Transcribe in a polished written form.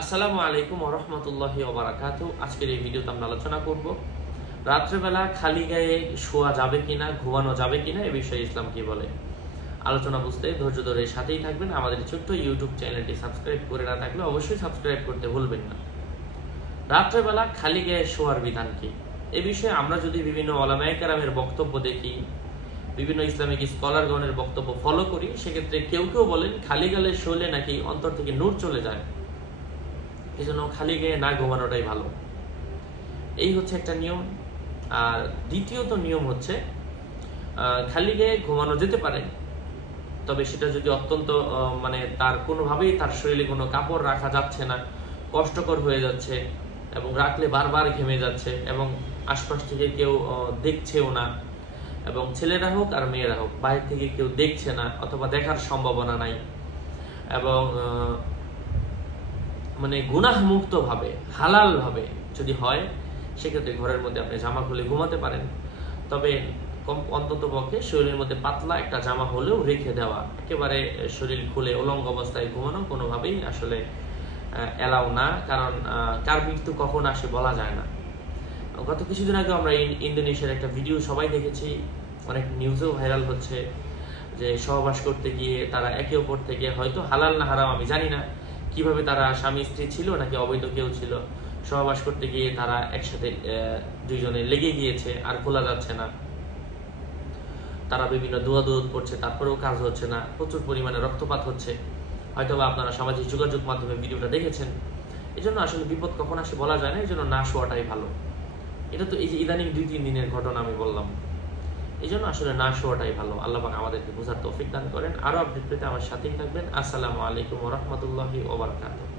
আসসালামু আলাইকুম ওয়া রাহমাতুল্লাহি ওয়া বারাকাতুহু। আজকের এই ভিডিওতে আমরা আলোচনা করব রাত্রেবেলা খালি গায়ে শোয়া যাবে কিনা, ঘুমানো যাবে কিনা, এই বিষয়ে ইসলাম কি বলে। আলোচনা বুঝতে ধৈর্য ধরে সাথেই থাকবেন। আমাদের ছোট্ট ইউটিউব চ্যানেলটি সাবস্ক্রাইব করে না থাকলে অবশ্যই সাবস্ক্রাইব করতে ভুলবেন না। রাত্রেবেলা খালি গায়ে শোয়ার বিধান কি, এ বিষয়ে আমরা যদি বিভিন্ন উলামায়ে কেরামের বক্তব্য দেখি, বিভিন্ন ইসলামিক স্কলারগণের বক্তব্য ফলো করি, সেক্ষেত্রে কেউ কেউ বলেন খালি গায়ে শুলে নাকি অন্তর থেকে নূর চলে যায়, এই জন্য খালি গায়ে না ঘুমানোটাই ভালো। এই হচ্ছে একটা নিয়ম। আর দ্বিতীয়ত নিয়ম হচ্ছে খালি গায়ে ঘুমানো যেতে পারে, তবে সেটা যদি অত্যন্ত তার কোনোভাবেই তার শরীরে কোনো কাপড় রাখা যাচ্ছে না, কষ্টকর হয়ে যাচ্ছে এবং রাখলে বারবার ঘেমে যাচ্ছে এবং আশপাশ থেকে কেউ দেখছেও না, এবং ছেলেরা হোক আর মেয়েরা হোক বাইরে থেকে কেউ দেখছে না অথবা দেখার সম্ভাবনা নাই, এবং গুনাহ মুক্ত ভাবে হালাল ভাবে যদি হয়, সেক্ষেত্রে ঘরের মধ্যে আপনি জামা খুলে ঘুমাতে পারেন। তবে অন্তত পক্ষে শরীরের মধ্যে পাতলা একটা জামা হলেও রেখে দেওয়া, একেবারে শরীর খুলে উলঙ্গ অবস্থায় ঘুমানো কোনোভাবেই আসলে এলাও না, কারণ কার মৃত্যু কখন আসে বলা যায় না। গত কিছুদিন আগে আমরা ইন্দোনেশিয়ার একটা ভিডিও সবাই দেখেছি, অনেক নিউজেও ভাইরাল হচ্ছে, যে সহবাস করতে গিয়ে তারা একে অপর থেকে, হয়তো হালাল না হারাম আমি জানি না, কিভাবে তারা স্বামী স্ত্রী ছিল নাকি অবৈধ কেউ ছিল, সহবাস করতে গিয়ে তারা একসাথে দুইজনে লেগে গিয়েছে, আর খোলা যাচ্ছে না। তারা বিভিন্ন দোয়া দৌদ করছে, তারপরেও কাজ হচ্ছে না, প্রচুর পরিমাণে রক্তপাত হচ্ছে। হয়তোবা আপনারা সামাজিক যোগাযোগ মাধ্যমে ভিডিওটা দেখেছেন। এই জন্য আসলে বিপদ কখন আসে বলা যায় না, এই জন্য না শোয়াটাই ভালো। এটা তো এই যে ইদানিং 2-3 দিনের ঘটনা আমি বললাম, এই জন্য আসলে না শোয়াটাই ভালো। আল্লাহ পাক আমাদেরকে বোঝার তৌফিক দান করেন। আরো আপডেট পেতে আমার সাথেই থাকবেন। আসসালামু আলাইকুম ওয়া রাহমাতুল্লাহি ওয়া বারাকাতুহু।